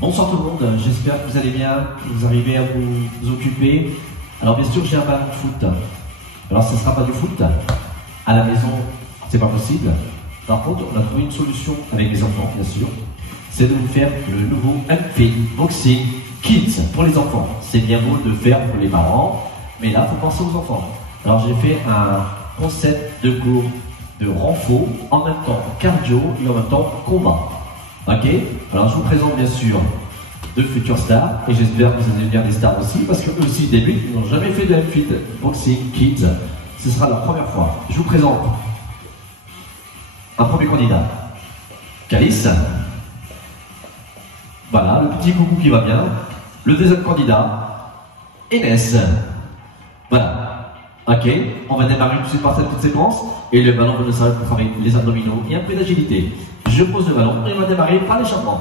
Bonsoir tout le monde, j'espère que vous allez bien, que vous arrivez à vous occuper. Alors bien sûr j'ai un ballon de foot. Alors ce ne sera pas du foot. À la maison, c'est pas possible. Par contre, on a trouvé une solution avec les enfants, bien sûr. C'est de vous faire le nouveau Unboxing Kids pour les enfants. C'est bien beau de le faire pour les parents, mais là, il faut penser aux enfants. Alors j'ai fait un concept de cours de renfort, en même temps cardio et en même temps combat. Ok? Alors je vous présente bien sûr de futures stars, et j'espère que vous avez bien des stars aussi, parce qu'eux aussi débutent, ils n'ont jamais fait de Unboxing Kids. Ce sera leur première fois. Je vous présente un premier candidat, Calice. Voilà, le petit coucou qui va bien. Le deuxième candidat, Inès. Voilà. Ok, on va démarrer tout de suite par cette petite séquence, et le ballon va nous servir pour travailler les abdominaux et un peu d'agilité. Je pose le ballon et on va démarrer par l'échappement.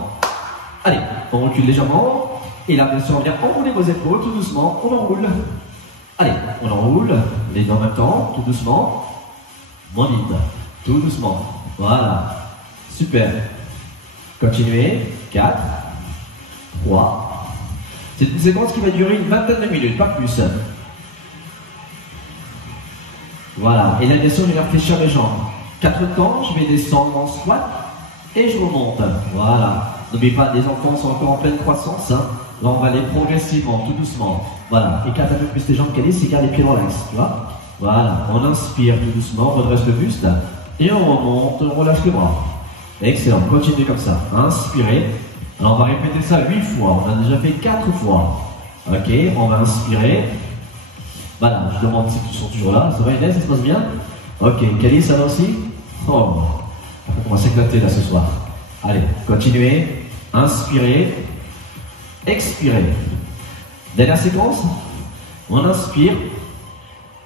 Allez, on recule légèrement, et là bien sûr on vient enrouler vos épaules tout doucement, on enroule. Allez, on enroule, les deux en même temps, tout doucement, moins vite, tout doucement. Voilà, super. Continuez, 4, 3. C'est une séquence qui va durer une vingtaine de minutes, pas plus. Voilà, et là bien sûr je vais réfléchir mes jambes. 4 temps, je vais descendre en squat et je remonte. Voilà, n'oubliez pas, les enfants sont encore en pleine croissance. Hein. Là on va aller progressivement, tout doucement. Voilà, éclate un peu plus les jambes calées, c'est garde les pieds dans l'axe, tu vois. Voilà, on inspire tout doucement, on redresse le buste et on remonte, on relâche les bras. Excellent, continuez comme ça, inspirez. Alors on va répéter ça 8 fois, on a déjà fait 4 fois. Ok, on va inspirer. Voilà, je demande si ils sont toujours là. Ça va Inès, ça se passe bien? Ok, Calice, ça va aussi? Oh, on va s'éclater là ce soir. Allez, continuez. Inspirez. Expirez. Dernière séquence. On inspire.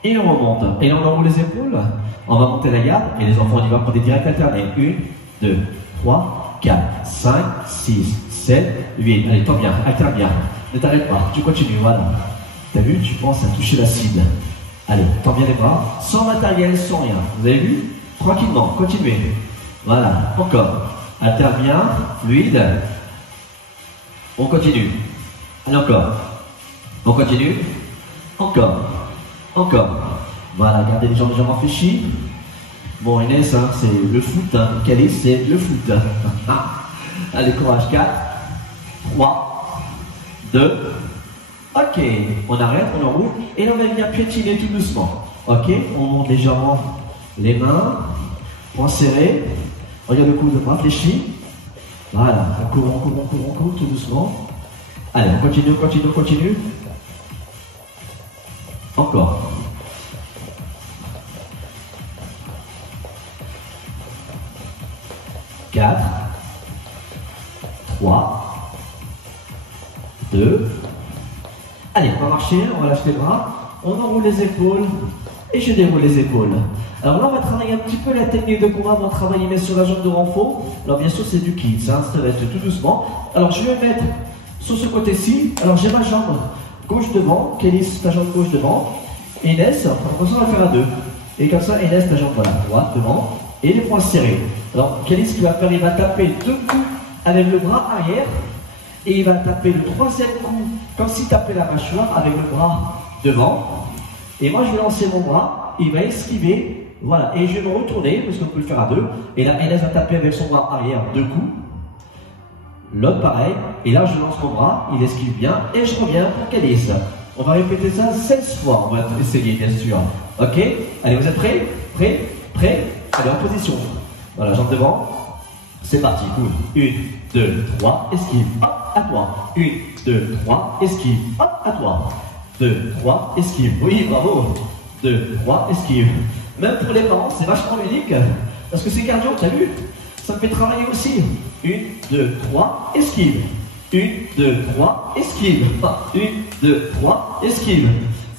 Et on remonte. Et là, on enroule les épaules. On va monter la garde. Et les enfants, on y va pour des directs alternés. 1, 2, 3, 4, 5, 6, 7, 8. Allez, toi bien, alterne bien. Ne t'arrête pas, tu continues, voilà. T'as vu, tu penses à toucher la cible. Allez, tends bien les bras, sans matériel, sans rien. Vous avez vu? Tranquillement, continuez. Voilà, encore. Alterne bien, fluide. On continue. Allez, encore. On continue. Encore. Encore. Voilà, gardez les jambes légèrement fléchies. Bon, Inès, hein, c'est le foot. Hein. Calice, c'est le foot. Allez, courage. 4, 3, 2, ok, on arrête, on enroule, et on va venir piétiner tout doucement. Ok, on monte légèrement les mains, poings serrés, regarde le cou de bras fléchi. Voilà, on court, tout doucement. Allez, on continue, on continue. Encore. Quatre, 3, 2. Allez, on va marcher, on va lâcher les bras, on enroule les épaules et je déroule les épaules. Alors là, on va travailler un petit peu la technique de combat, on va travailler mais sur la jambe de renfort. Alors bien sûr, c'est du kids, hein, ça va être tout doucement. Alors je vais mettre sur ce côté-ci, alors j'ai ma jambe gauche devant, Kélis, ta jambe gauche devant, Inès, comme ça on va faire à 2. Et comme ça, Inès, ta jambe voilà, droite devant, et les poings serrés. Alors Kélis, ce qu'il va faire, il va taper 2 coups avec le bras arrière, et il va taper le 3e coup, comme s'il tapait la mâchoire avec le bras devant. Et moi, je vais lancer mon bras, il va esquiver, voilà. Et je vais me retourner, parce qu'on peut le faire à 2. Et là, Inès va taper avec son bras arrière 2 coups. L'autre, pareil. Et là, je lance mon bras, il esquive bien, et je reviens pour Calice. On va répéter ça 16 fois. On va essayer, bien sûr. Ok? Allez, vous êtes prêts? Prêts? Allez, en position. Voilà, jambe devant. C'est parti, cool. 1, 2, 3, esquive, hop, à toi. 1, 2, 3, esquive, hop, à toi. 2, 3, esquive. Oui, bravo. 2, 3, esquive. Même pour les parents, c'est vachement unique. Parce que c'est cardio, t'as vu? Ça me fait travailler aussi. 1, 2, 3, esquive. 1, 2, 3, esquive. 1, 2, 3, esquive.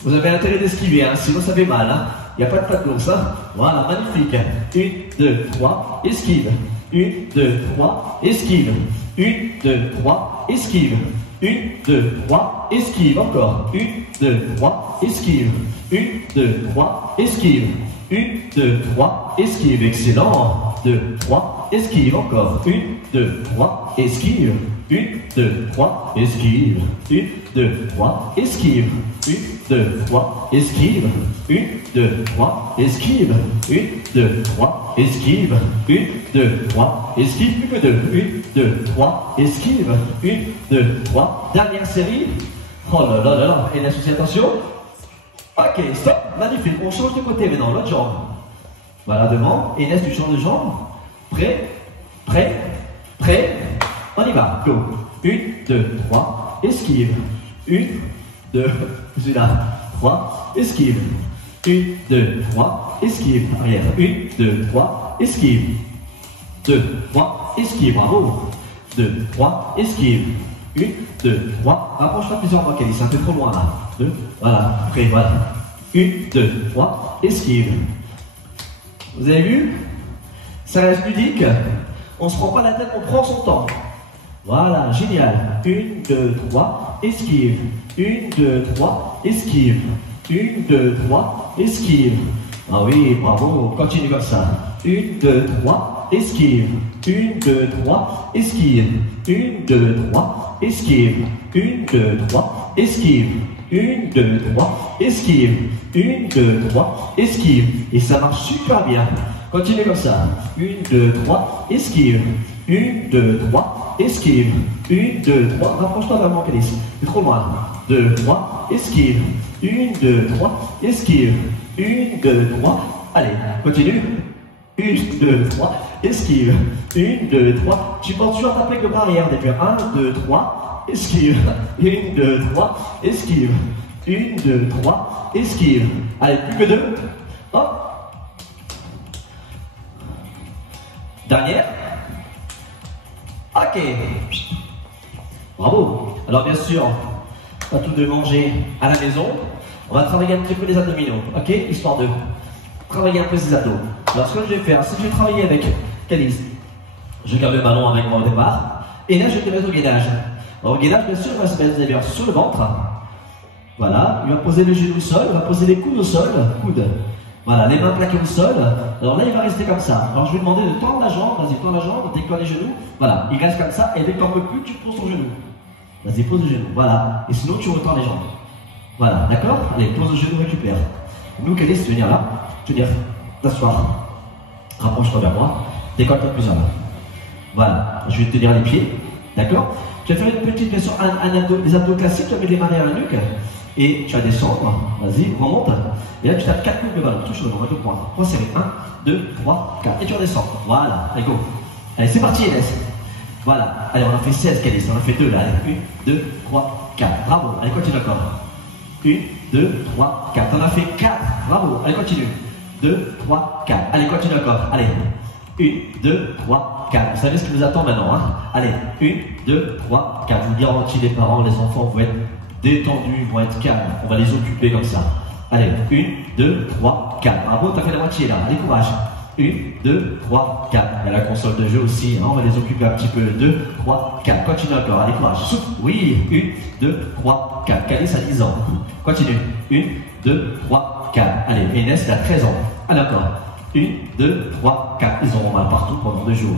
Vous avez intérêt d'esquiver, hein, sinon ça fait mal. Hein. Il n'y a pas de plateau, ça. Voilà, magnifique. 1, 2, 3, esquive. 1, 2, 3, esquive. 1, 2, 3, esquive. 1, 2, 3, esquive. Encore. 1, 2, 3, esquive. 1, 2, 3, esquive. 1, 2, 3, esquive. Excellent. 2, 3, esquive. Encore. 1, 2, 3, esquive. 1, 2, 3, esquive. 1, 2, 3, esquive. 1, 2, 3, esquive. 1, 2, 3, esquive. 1, 2, 3, esquive. 1, 2, 3, esquive. Plus que 2. 1, 2, 3, esquive. 1, 2, 3. Dernière série. Oh là là là là. Et l'associé, attention. Ok, stop. Magnifique. On change de côté maintenant. L'autre jambe. Voilà, devant. Et laisse du champ de jambe. Prêt. Prêt. Prêt. On y va. Go. 1, 2, 3. Esquive. 1, 2. Je suis là. 3. Esquive. 1, 2, 3. Esquive. Arrière. 1, 2, 3. Esquive. 2, 3. Esquive. Bravo. 2, 3. Esquive. 1, 2, 3. Rapproche-toi plusieurs fois, Kelly. C'est un peu trop loin là. 2. Voilà. Après, voilà. 1, 2, 3. Esquive. Vous avez vu? Ça reste ludique. On se prend pas la tête, on prend son temps. Voilà, génial. 1, 2, 3, esquive. 1, 2, 3, esquive. 1, 2, 3, esquive. Ah oui, bravo, continue comme ça. 1, 2, 3, esquive. 1, 2, 3, esquive. 1, 2, 3, esquive. 1, 2, 3, esquive. 1, 2, 3, esquive. 1, 2, 3, esquive. Et ça marche super bien. Continuez comme ça. 1, 2, 3, esquive. 1, 2, 3, esquive. 1, 2, 3, rapproche-toi vraiment, Kélis. C'est trop loin. 2, 3, esquive. 1, 2, 3, esquive. 1, 2, 3, allez, continue. 1, 2, 3, esquive. 1, 2, 3, tu penses toujours à taper avec le bras arrière depuis. 1, 2, 3, esquive. 1, 2, 3, esquive. 1, 2, 3, esquive. Allez, plus que 2. Hop. Dernière. Ok. Bravo. Alors bien sûr, pas tout de manger à la maison. On va travailler un petit peu les abdominaux. Ok, histoire de travailler un peu ces abdos. Alors ce que je vais faire, c'est que je vais travailler avec Kélis. Je garde le ballon avec moi au départ. Et là, je vais te mettre au gainage. Alors, au gainage, bien sûr, il va se mettre bien sur le ventre. Voilà. Il va poser le genou au sol. Il va poser les coudes au sol. Coudes. Voilà, les mains plaquées au sol. Alors là, il va rester comme ça. Alors je vais demander de tendre la jambe. Vas-y, tends la jambe, décolle les genoux. Voilà, il reste comme ça. Et dès que tu n'en peux plus, tu poses ton genou. Vas-y, pose le genou. Voilà. Et sinon, tu retends les jambes. Voilà, d'accord? Allez, pose le genou, récupère. Nous, Kélis, tu veux venir là. Tu veux venir t'asseoir. Rapproche-toi vers moi. Décolle-toi plusieurs mains. Voilà, je vais te tenir les pieds. D'accord? Tu vas faire une petite pression, des abdos classiques. Tu vas mettre les mains derrière la nuque. Et tu vas descendre, vas-y, remonte. Et là tu tapes 4 coups de ballon, touche le ballon, 2 points. 3 séries, 1, 2, 3, 4. Et tu redescends. Voilà, allez go. Allez, c'est parti, laisse. Voilà, allez, on en fait 16, Kélis, on en fait 2 là. Allez, 1, 2, 3, 4. Bravo, allez, continue encore. 1, 2, 3, 4. On a fait 4. Bravo, allez, continue. 2, 3, 4. Allez, continue encore. Allez. 1, 2, 3, 4. Vous savez ce qui vous attend maintenant, hein? Allez, 1, 2, 3, 4. Je vous garantis, les parents, les enfants vont être détendus, vont être calmes. On va les occuper comme ça. Allez, 1, 2, 3, 4. Bravo, t'as fait la moitié là. Allez, courage. 1, 2, 3, 4. Il y a la console de jeu aussi, hein? On va les occuper un petit peu. 2, 3, 4. Continue encore. Allez, courage. Souffle. Oui, 1, 2, 3, 4. Kélis a 10 ans. Continue. 1, 2, 3, 4. Allez, Inès, il a 13 ans. Allez, encore. 1, 2, 3, 4. Ils auront mal partout pendant 2 jours.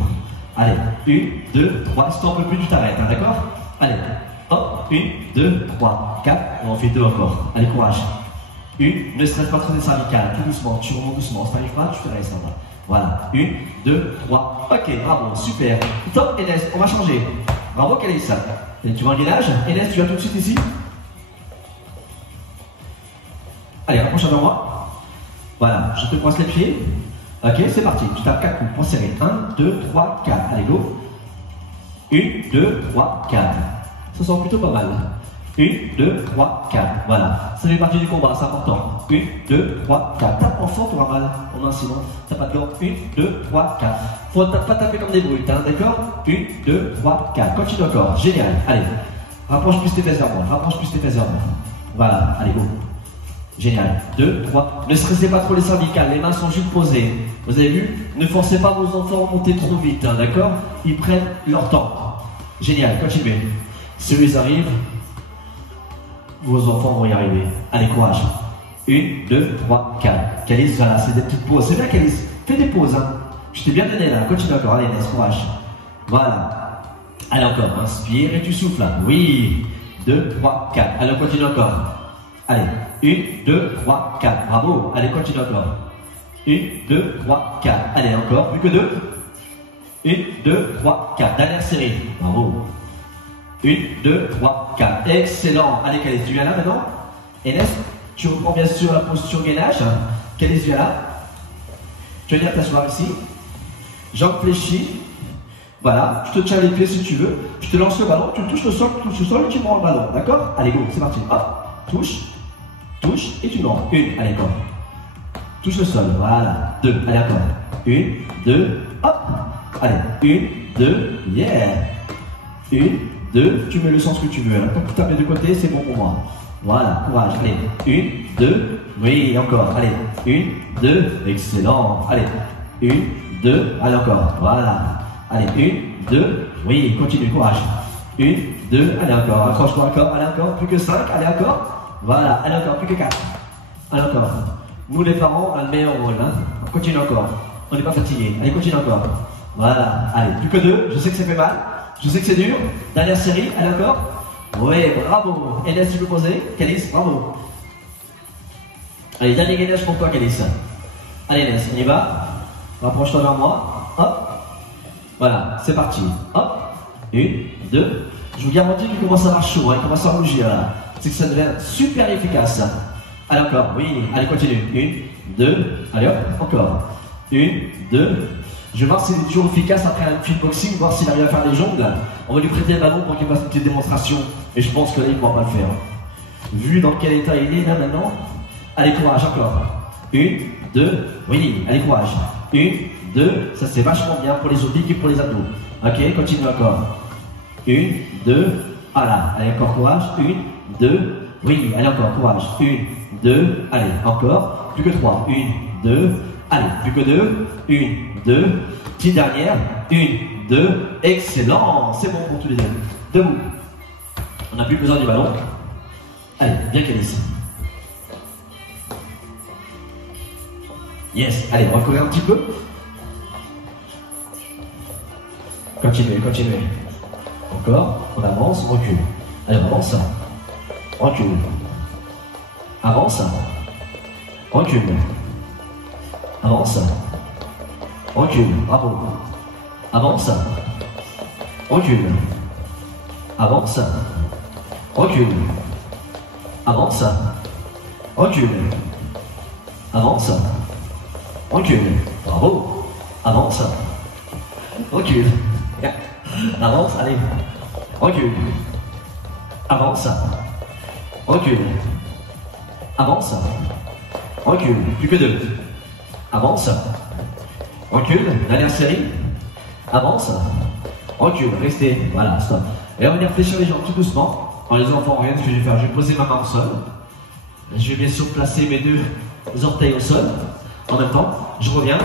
Allez, 1, 2, 3. Si t'en peux plus, tu t'arrêtes, hein, d'accord? Allez, hop, 1, 2, 3, 4. On en fait 2 encore. Allez, courage. 1, ne stresse pas trop des cervicales. Tout doucement, tu remontes doucement. Si t'arrives pas, tu fais ça. Voilà, 1, 2, 3. Ok, bravo, super. Top, Inès, on va changer. Bravo, Kélis. Tu vas en gainage. Inès, tu vas tout de suite ici. Allez, rapproche avec moi. Voilà, je te coince les pieds. Ok, c'est parti. Tu tapes 4 coups pour serrer. 1, 2, 3, 4. Allez, go. 1, 2, 3, 4. Ça sent plutôt pas mal. 1, 2, 3, 4. Voilà. Ça fait partie du combat, c'est important. 1, 2, 3, 4. Tape en fort, tu auras mal. On a sinon, t'as pas de gants. 1, 2, 3, 4. Faut pas taper comme des brutes, hein, d'accord? 1, 2, 3, 4. Continue encore. Génial. Allez. Rapproche plus tes fesses vers moi. Rapproche plus tes fesses vers moi. Voilà. Allez, go. Génial. 2, 3. Ne stressez pas trop les cervicales. Les mains sont juste posées. Vous avez vu? Ne forcez pas vos enfants à monter trop vite, hein, d'accord? Ils prennent leur temps. Génial. Continuez. Si ils arrivent, vos enfants vont y arriver. Allez, courage. 1, 2, 3, 4. Kélis, voilà, c'est des petites pauses. C'est bien, Kélis. Fais des pauses, hein. Je t'ai bien donné là. Continue encore. Allez, laisse courage. Voilà. Allez encore, inspire et tu souffles. Oui. 2, 3, 4. Allez, on continue encore. Allez, 1, 2, 3, 4. Bravo. Allez, continue encore. 1, 2, 3, 4. Allez, encore, plus que 2. 1, 2, 3, 4. Dernière série. Bravo. 1, 2, 3, 4. Excellent. Allez, Calice, tu viens là maintenant? Enes, tu reprends bien sûr la posture gainage. Calice, viens là. Tu vas venir t'asseoir ici. Jambes fléchies. Voilà, je te tiens les pieds si tu veux. Je te lance le ballon, tu touches le sol et tu me rends le ballon. D'accord? Allez, go, c'est parti. Hop, touche et tu me rends. 1, allez, encore. Touche le sol, voilà. 2, allez, encore. 1, 2, hop. Allez, 1, 2, yeah. 1, 2, tu mets le sens que tu veux. Tant que tu tapes les deux côtés, c'est bon pour moi. Voilà, courage. Allez, 1, 2, oui, encore. Allez, 1, 2, excellent. Allez, 1, 2, allez, encore. Voilà. Allez, 1, 2, oui, continue, courage. 1, 2, allez encore, accroche-toi encore, allez encore, plus que 5, allez encore. Voilà, allez encore, plus que 4. Allez encore. Nous les parents, on a le meilleur rôle, hein. On continue encore. On n'est pas fatigué. Allez, continue encore. Voilà, allez, plus que 2, je sais que ça fait mal, je sais que c'est dur. Dernière série, allez encore. Oui, bravo. Enes, tu peux poser. Calice, bravo. Allez, dernier gainage pour toi, Calice. Allez, Enes, on y va. Rapproche-toi vers moi. Hop. Voilà, c'est parti. Hop. 1, 2. Je vous garantis qu'il commence à avoir chaud, hein, il commence à rougir là. C'est que ça devient super efficace. Allez, encore. Oui, allez, continue. 1, 2. Allez, hop, encore. 1, 2. Je vais voir s'il est toujours efficace après un fitboxing, voir s'il arrive à faire les jongles. On va lui prêter le ballon pour qu'il fasse une petite démonstration. Et je pense que là, il ne pourra pas le faire. Vu dans quel état il est là maintenant. Allez, courage, encore. 1, 2. Oui, allez, courage. 1, 2. Ça, c'est vachement bien pour les obliques et pour les abdos. Ok, continue encore. 1, 2. Voilà, allez, encore courage. 1, 2. Oui, allez, encore courage. 1, 2. Allez, encore. Plus que 3. 1, 2. Allez, plus que 2. 1, 2. Petite dernière. 1, 2. Excellent. C'est bon pour tous les deux. Debout. On n'a plus besoin du ballon. Allez, bien Calice. Yes. Allez, on va courir un petit peu. Continuez, continuez. Encore. On avance, on recule. Allez, on avance. Recule. Avance. Recule. Avance. Recule. Bravo. Avance. Recule. Avance. Recule. Avance. Recule. Avance. Recule. Bravo. Avance. Recule. Avance. Allez. Recule. Avance. Recule. Avance. Recule. Plus que 2. Avance. Recule. Dernière série. Avance. Recule. Restez. Voilà, stop. Et on va venir fléchir les jambes tout doucement. Alors les enfants, regarde ce que je vais faire. Je vais poser ma main au sol. Je vais bien sûr placer mes 2 orteils au sol. En même temps, je reviens.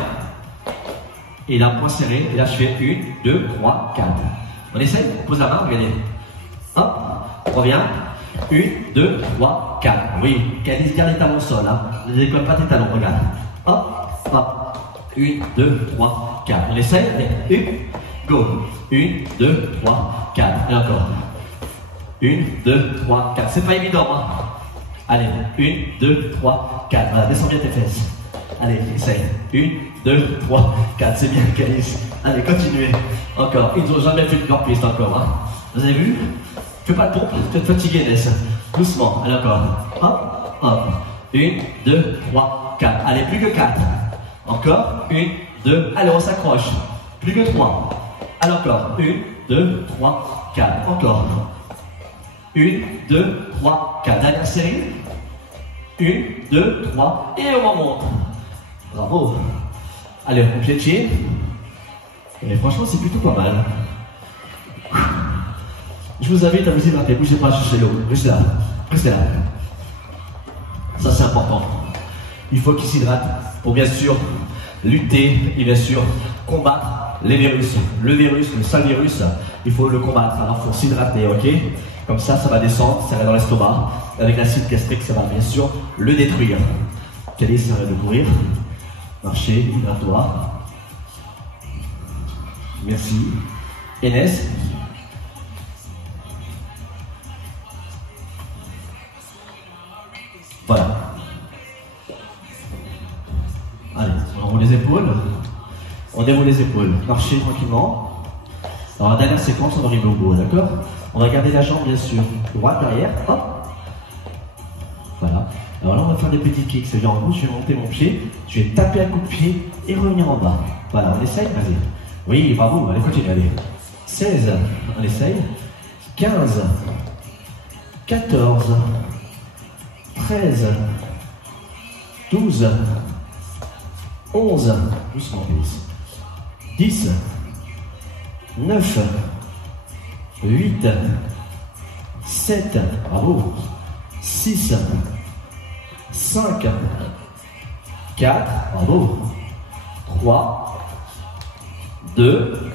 Et là, point serré. Et là, je fais 1, 2, 3, 4. On essaye. Pose la main, regardez. Hop. Reviens. 1, 2, 3, 4. Oui. Calice, garde les talons au sol. Hein. Ne décolle pas tes talons. Regarde. Hop. Hop. 1, 2, 3, 4. On essaye. Allez. 1. Go. 1, 2, 3, 4. Et encore. 1, 2, 3, 4. C'est pas évident, hein. Allez. 1, 2, 3, 4. Voilà. Descends bien tes fesses. Allez, essaye. 1, 2, 3, 4. C'est bien, Calice. Allez, continuez. Encore. Ils n'ont jamais fait de corps piste encore. Hein. Vous avez vu? Fais pas de pompe, tu vas te fatiguer, Ness. Doucement. Allez, encore. Hop, hop. 1, 2, 3, 4. Allez, plus que 4. Encore. 1, 2. Allez, on s'accroche. Plus que 3. Allez, encore. 1, 2, 3, 4. Encore. 1, 2, 3, 4. Dernière série. 1, 2, 3. Et on remonte. Bravo. Allez, on pied. Et franchement, c'est plutôt pas mal. Je vous invite à vous hydrater. Bougez pas, cherchez l'eau. Restez là. Restez là. Ça, c'est important. Il faut qu'ils s'hydratent pour bien sûr lutter et bien sûr combattre les virus. Le virus, le sale virus, il faut le combattre. Alors, il faut s'hydrater, ok? Comme ça, ça va descendre, ça va dans l'estomac. Avec l'acide gastrique, ça va bien sûr le détruire. Calice, arrête de courir. Marchez, hydrate-toi. Merci. Enes. Voilà. Allez, on enroule les épaules. On déroule les épaules. Marchez tranquillement. Alors la dernière séquence, on arrive au bout, d'accord? On va garder la jambe, bien sûr, droite, derrière. Hop. Voilà. Alors là, on va faire des petits kicks. C'est-à-dire, en gros, je vais monter mon pied, je vais taper un coup de pied et revenir en bas. Voilà, on essaye, vas-y. Oui, bravo, allez, continue, allez. 16, on essaye. 15, 14, 13, 12, 11, doucement, 10, 9, 8, 7, bravo, 6, 5, 4, bravo, 3, 2,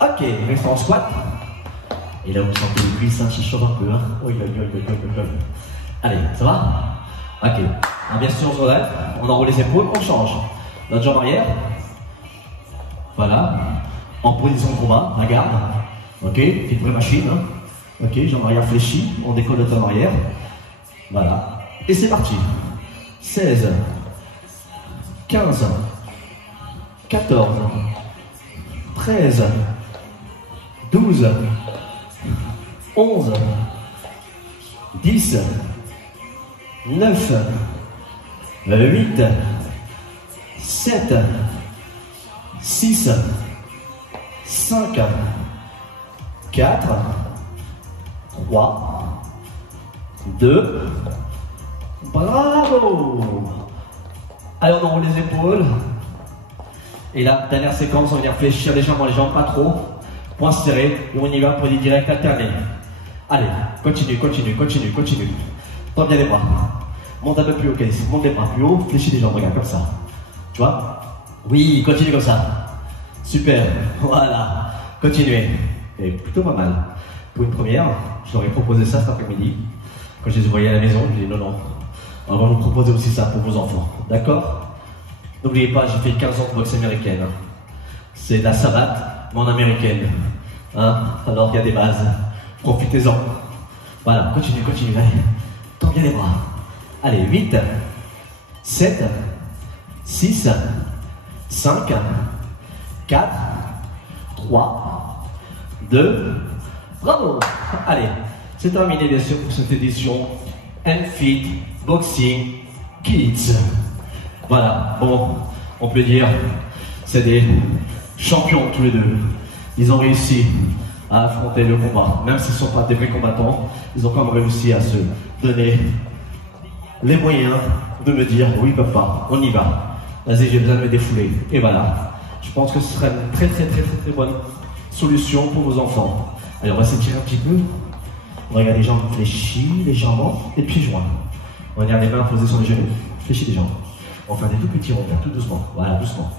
ok, reste en squat. Et là, vous sentez les cuisses, ça chauffe un peu. Hein. Oui. Allez, ça va? Ok. Alors, bien sûr, on se relève, on enroule les épaules, on change. Notre jambe arrière. Voilà. En position de combat, la garde. Ok, c'est une vraie machine. Hein. Ok, jambe arrière fléchie, on décolle notre jambe arrière. Voilà. Et c'est parti. 16, 15, 14, 13, 12, 11, 10, 9, 8, 7, 6, 5, 4, 3, 2, bravo! Alors on enroule les épaules. Et là, dernière séquence, on vient fléchir légèrement les jambes, pas trop. Point serré, et on y va pour des directs alternés. Allez, continue. Tends bien les bras. Monte un peu plus haut, Calice. Monte les bras plus haut, fléchis les jambes, regarde, comme ça. Tu vois? Oui, continue comme ça. Super, voilà. Continuez. Et plutôt pas mal. Pour une première, je leur ai proposé ça cet après-midi. Quand je les ai voyés à la maison, je dis non. On va vous proposer aussi ça pour vos enfants. D'accord? N'oubliez pas, j'ai fait 15 ans de boxe américaine. C'est de la savate, mais en américaine. Hein? Alors il y a des bases. Profitez-en. Voilà, continue, allez. Tends bien les bras. Allez, 8, 7, 6, 5, 4, 3, 2, bravo. Allez, c'est terminé bien sûr pour cette édition Enfit Boxing Kids. Voilà, bon, on peut dire, c'est des champions tous les deux. Ils ont réussi à affronter le combat. Même s'ils ne sont pas des vrais combattants, ils ont quand même réussi à se donner les moyens de me dire, oui papa, on y va. Vas-y, j'ai besoin de me défouler. Et voilà, je pense que ce serait une très bonne solution pour vos enfants. Allez, on va s'étirer un petit peu. On va regarder les jambes fléchies, légèrement, les pieds joints. On va garder les mains posées sur les genoux, fléchis les jambes. On va faire des tout petits ronds, tout doucement. Voilà, doucement.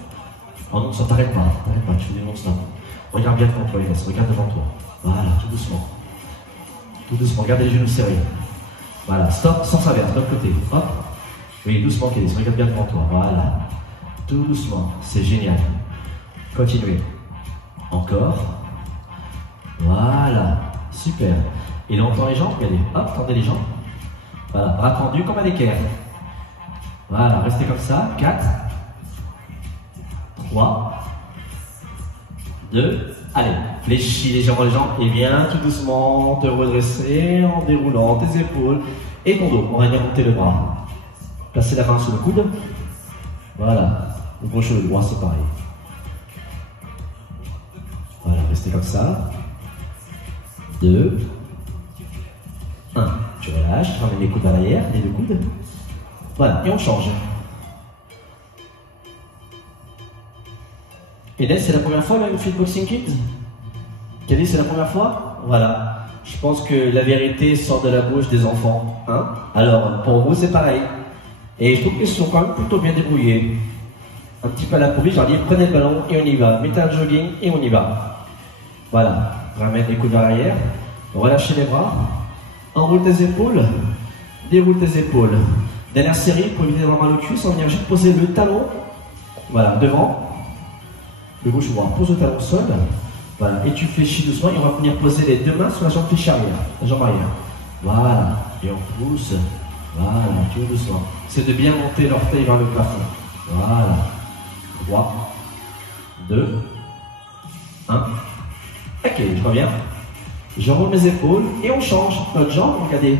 Oh non, ça t'arrête pas, tu fais des non-stop. Regarde bien devant toi, Inès, regarde devant toi. Voilà, tout doucement. Tout doucement, regarde les genoux serrés. Voilà, stop, sans s'inverse, de l'autre côté. Hop. Oui, doucement, Inès, regarde bien devant toi. Voilà. Tout doucement, c'est génial. Continuez. Encore. Voilà, super. Et là, on tend les jambes, regardez. Hop, tendez les jambes. Voilà, bras tendus comme un équerre. Voilà, restez comme ça. 4, 3, 2, allez, fléchis légèrement les jambes et viens tout doucement te redresser en déroulant tes épaules et ton dos. On va venir monter le bras. Placez la main sous le coude. Voilà, le gauche et le droit, c'est pareil. Voilà, restez comme ça. 2, 1. Tu relâches, tu ramènes les coudes à l'arrière, les deux coudes. Voilà, et on change. Et là, c'est la première fois même Fit Boxing Kids? Kelly, c'est la première fois? Voilà. Je pense que la vérité sort de la bouche des enfants. Hein? Alors, pour vous, c'est pareil. Et je trouve qu'ils sont quand même plutôt bien débrouillés. Un petit peu à l'improviste, je leur dis, prenez le ballon et on y va. Mettez un jogging et on y va. Voilà. Ramène les coudes vers l'arrière. Relâchez les bras. Enroule tes épaules. Déroule tes épaules. Dernière série, pour éviter d'avoir mal au cul, on va venir juste poser le talon. Voilà, devant. Le gauche ou droit. Pose le talon au sol. Voilà, et tu fléchis doucement, et on va venir poser les deux mains sur la jambe fléchie arrière, la jambe arrière. Voilà, et on pousse, voilà, tout doucement. C'est de bien monter l'orteil vers le plafond. Voilà. 3, 2, 1. Ok, je reviens. Je roule mes épaules et on change notre jambe. Regardez,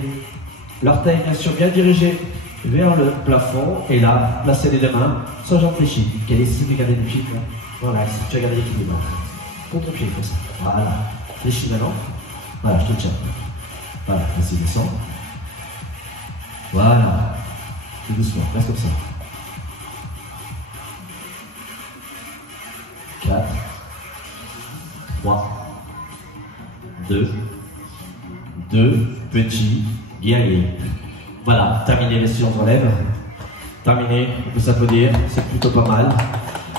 l'orteil bien sûr bien dirigé vers le plafond. Et là, placez les deux mains sur la jambe fléchie. Quel est ici, regardez le pied. Voilà, ici, tu regardes l'équilibre. Contre-pied, comme ça. Voilà. Fléchis maintenant. Voilà, je te tiens. Voilà, vas-y, descends. Voilà. Tout doucement, reste comme ça. 4, 3, 2, petits guerriers. Voilà, terminé, messieurs, on relève. Terminé, on peut s'applaudir, c'est plutôt pas mal.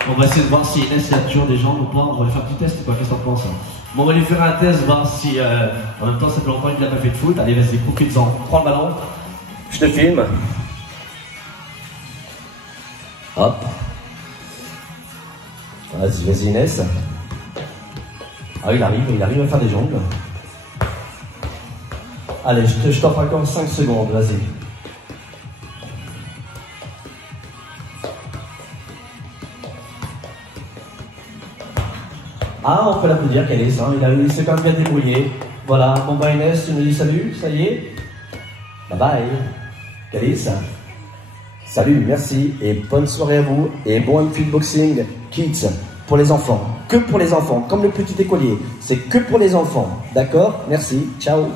On va essayer de voir si Inès a toujours des jambes ou pas. On va lui faire un petit test ou quoi, qu'est-ce que t'en penses? Bon, on va lui faire un test, voir si en même temps ça fait longtemps qu'il n'a pas fait de foot. Allez, vas-y, profite-en. Prends le ballon. Je te filme. Hop. Vas-y, vas-y Inès. Ah, il arrive à faire des jongles. Allez, je t'offre encore 5 secondes, vas-y. Ah, on peut l'applaudir, Calice, hein. Il s'est quand même bien débrouillé. Voilà, bon bah Inès, tu nous dis salut, ça y est. Bye bye. Calice. Salut, merci et bonne soirée à vous et bon Enfield Boxing Kids pour les enfants. Que pour les enfants, comme le petit écolier. C'est que pour les enfants. D'accord? Merci. Ciao.